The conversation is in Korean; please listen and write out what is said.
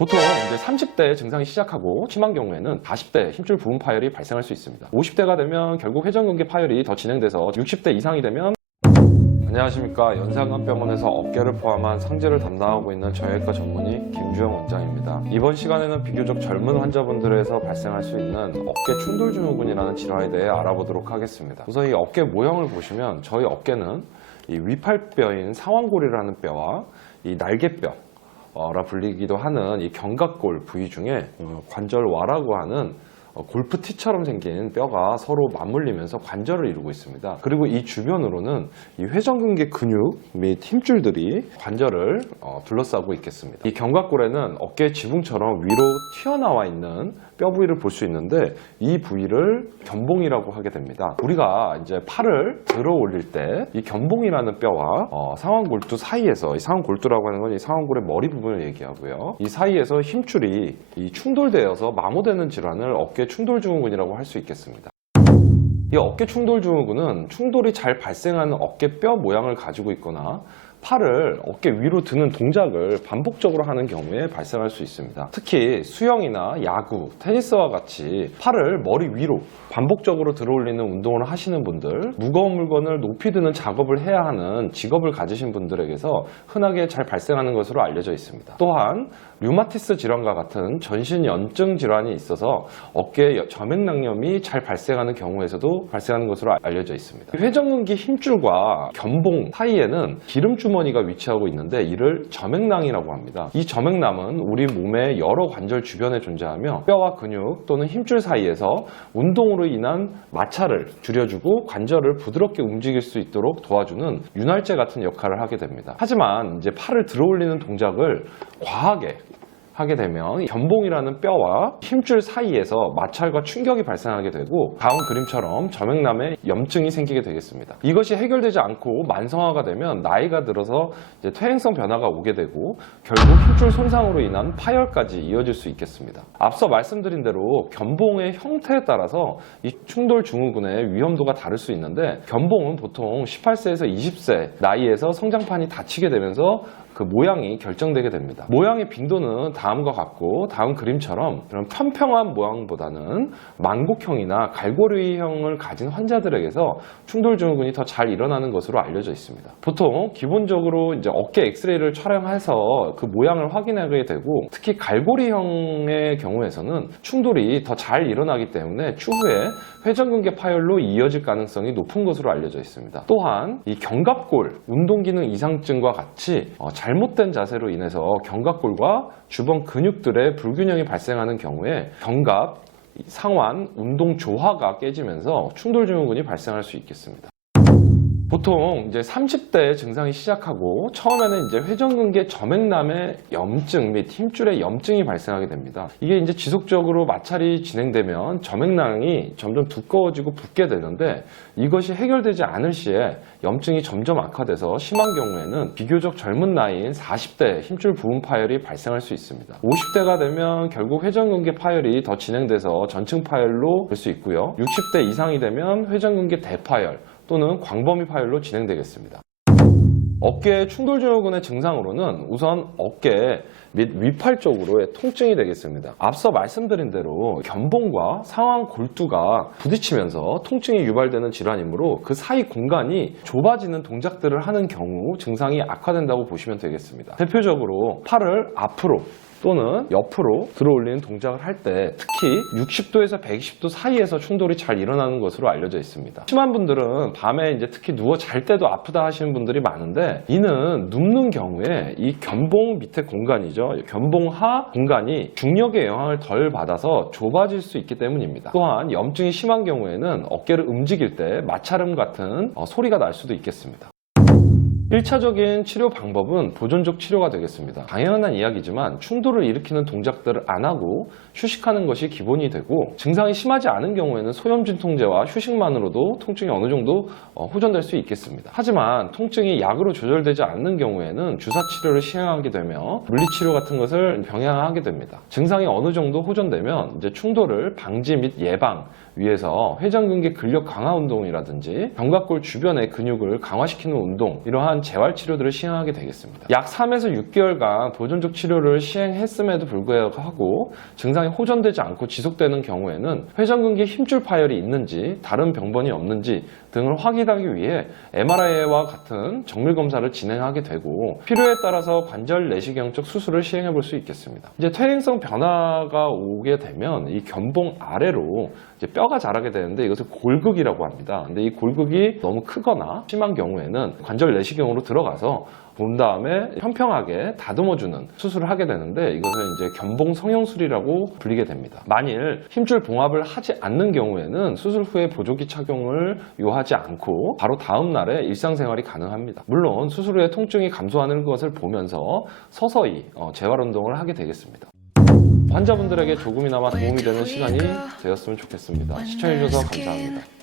보통 이제 30대 증상이 시작하고 심한 경우에는 40대 힘줄 부분 파열이 발생할 수 있습니다. 50대가 되면 결국 회전근개 파열이 더 진행돼서 60대 이상이 되면 안녕하십니까. 연세관병원에서 어깨를 포함한 상지를 담당하고 있는 정형외과 전문의 김주영 원장입니다. 이번 시간에는 비교적 젊은 환자분들에서 발생할 수 있는 어깨 충돌증후군이라는 질환에 대해 알아보도록 하겠습니다. 우선 이 어깨 모형을 보시면 저희 어깨는 이 위팔뼈인 상완골이라는 뼈와 이 날개뼈 라 불리기도 하는 이 견갑골 부위 중에 관절와라고 하는 골프티처럼 생긴 뼈가 서로 맞물리면서 관절을 이루고 있습니다. 그리고 이 주변으로는 이 회전근개 근육 및 힘줄들이 관절을 둘러싸고 있겠습니다. 이 견갑골에는 어깨 지붕처럼 위로 튀어나와 있는 뼈 부위를 볼 수 있는데 이 부위를 견봉이라고 하게 됩니다. 우리가 이제 팔을 들어 올릴 때 이 견봉이라는 뼈와 상완골두 사이에서, 이 상완골두라고 하는 건 이 상완골의 머리 부분을 얘기하고요. 이 사이에서 힘줄이 이 충돌되어서 마모되는 질환을 어깨 충돌증후군이라고 할 수 있겠습니다. 이 어깨 충돌증후군은 충돌이 잘 발생하는 어깨뼈 모양을 가지고 있거나 팔을 어깨 위로 드는 동작을 반복적으로 하는 경우에 발생할 수 있습니다. 특히 수영이나 야구, 테니스와 같이 팔을 머리 위로 반복적으로 들어 올리는 운동을 하시는 분들, 무거운 물건을 높이 드는 작업을 해야 하는 직업을 가지신 분들에게서 흔하게 잘 발생하는 것으로 알려져 있습니다. 또한 류마티스 질환과 같은 전신 연증 질환이 있어서 어깨 점액낭염이 잘 발생하는 경우에서도 발생하는 것으로 알려져 있습니다. 회전근개 힘줄과 견봉 사이에는 기름 주머니가 위치하고 있는데 이를 점액낭이라고 합니다. 이 점액낭은 우리 몸의 여러 관절 주변에 존재하며 뼈와 근육 또는 힘줄 사이에서 운동으로 인한 마찰을 줄여주고 관절을 부드럽게 움직일 수 있도록 도와주는 윤활제 같은 역할을 하게 됩니다. 하지만 이제 팔을 들어 올리는 동작을 과하게 하게 되면 견봉이라는 뼈와 힘줄 사이에서 마찰과 충격이 발생하게 되고 다음 그림처럼 점액남에 염증이 생기게 되겠습니다. 이것이 해결되지 않고 만성화가 되면 나이가 들어서 이제 퇴행성 변화가 오게 되고 결국 힘줄 손상으로 인한 파열까지 이어질 수 있겠습니다. 앞서 말씀드린 대로 견봉의 형태에 따라서 이 충돌 증후군의 위험도가 다를 수 있는데 견봉은 보통 18세에서 20세 나이에서 성장판이 닫히게 되면서 그 모양이 결정되게 됩니다. 모양의 빈도는 다음과 같고 다음 그림처럼 그런 평평한 모양보다는 만곡형이나 갈고리형을 가진 환자들에게서 충돌증후군이 더 잘 일어나는 것으로 알려져 있습니다. 보통 기본적으로 이제 어깨 엑스레이를 촬영해서 그 모양을 확인하게 되고 특히 갈고리형의 경우에서는 충돌이 더 잘 일어나기 때문에 추후에 회전근개 파열로 이어질 가능성이 높은 것으로 알려져 있습니다. 또한 이 견갑골 운동기능 이상증과 같이 잘못된 자세로 인해서 견갑골과 주변 근육들의 불균형이 발생하는 경우에 견갑, 상완, 운동 조화가 깨지면서 충돌증후군이 발생할 수 있겠습니다. 보통 이제 30대 증상이 시작하고 처음에는 이제 회전근개 점액남의 염증 및 힘줄의 염증이 발생하게 됩니다. 이게 이제 지속적으로 마찰이 진행되면 점액낭이 점점 두꺼워지고 붓게 되는데 이것이 해결되지 않을 시에 염증이 점점 악화돼서 심한 경우에는 비교적 젊은 나이인 40대 힘줄 부분 파열이 발생할 수 있습니다. 50대가 되면 결국 회전근개 파열이 더 진행돼서 전층 파열로 될 수 있고요. 60대 이상이 되면 회전근개 대파열 또는 광범위 파열로 진행되겠습니다. 어깨 충돌증후군의 증상으로는 우선 어깨 및 위팔 쪽으로의 통증이 되겠습니다. 앞서 말씀드린 대로 견봉과 상완 골두가 부딪히면서 통증이 유발되는 질환이므로 그 사이 공간이 좁아지는 동작들을 하는 경우 증상이 악화된다고 보시면 되겠습니다. 대표적으로 팔을 앞으로 또는 옆으로 들어 올리는 동작을 할 때 특히 60도에서 120도 사이에서 충돌이 잘 일어나는 것으로 알려져 있습니다. 심한 분들은 밤에 이제 특히 누워 잘 때도 아프다 하시는 분들이 많은데 이는 눕는 경우에 이 견봉 밑에 공간이죠. 견봉하 공간이 중력의 영향을 덜 받아서 좁아질 수 있기 때문입니다. 또한 염증이 심한 경우에는 어깨를 움직일 때 마찰음 같은 소리가 날 수도 있겠습니다. 1차적인 치료 방법은 보존적 치료가 되겠습니다. 당연한 이야기지만 충돌을 일으키는 동작들을 안 하고 휴식하는 것이 기본이 되고 증상이 심하지 않은 경우에는 소염진통제와 휴식만으로도 통증이 어느 정도 호전될 수 있겠습니다. 하지만 통증이 약으로 조절되지 않는 경우에는 주사치료를 시행하게 되며 물리치료 같은 것을 병행하게 됩니다. 증상이 어느 정도 호전되면 이제 충돌을 방지 및 예방 위해서 회전근개 근력 강화 운동이라든지 견갑골 주변의 근육을 강화시키는 운동, 이러한 재활 치료들을 시행하게 되겠습니다. 약 3에서 6개월간 보존적 치료를 시행했음에도 불구하고 증상이 호전되지 않고 지속되는 경우에는 회전근개 힘줄 파열이 있는지 다른 병번이 없는지 등을 확인하기 위해 MRI와 같은 정밀 검사를 진행하게 되고 필요에 따라서 관절 내시경적 수술을 시행해 볼 수 있겠습니다. 이제 퇴행성 변화가 오게 되면 이 견봉 아래로 이제 뼈가 자라게 되는데 이것을 골극이라고 합니다. 근데 이 골극이 너무 크거나 심한 경우에는 관절 내시경으로 들어가서 본 다음에 평평하게 다듬어주는 수술을 하게 되는데 이것을 이제 견봉 성형술이라고 불리게 됩니다. 만일 힘줄 봉합을 하지 않는 경우에는 수술 후에 보조기 착용을 요하지 않고 바로 다음 날에 일상생활이 가능합니다. 물론 수술 후에 통증이 감소하는 것을 보면서 서서히 재활 운동을 하게 되겠습니다. 환자분들에게 조금이나마 도움이 되는 시간이 되었으면 좋겠습니다. 시청해주셔서 감사합니다.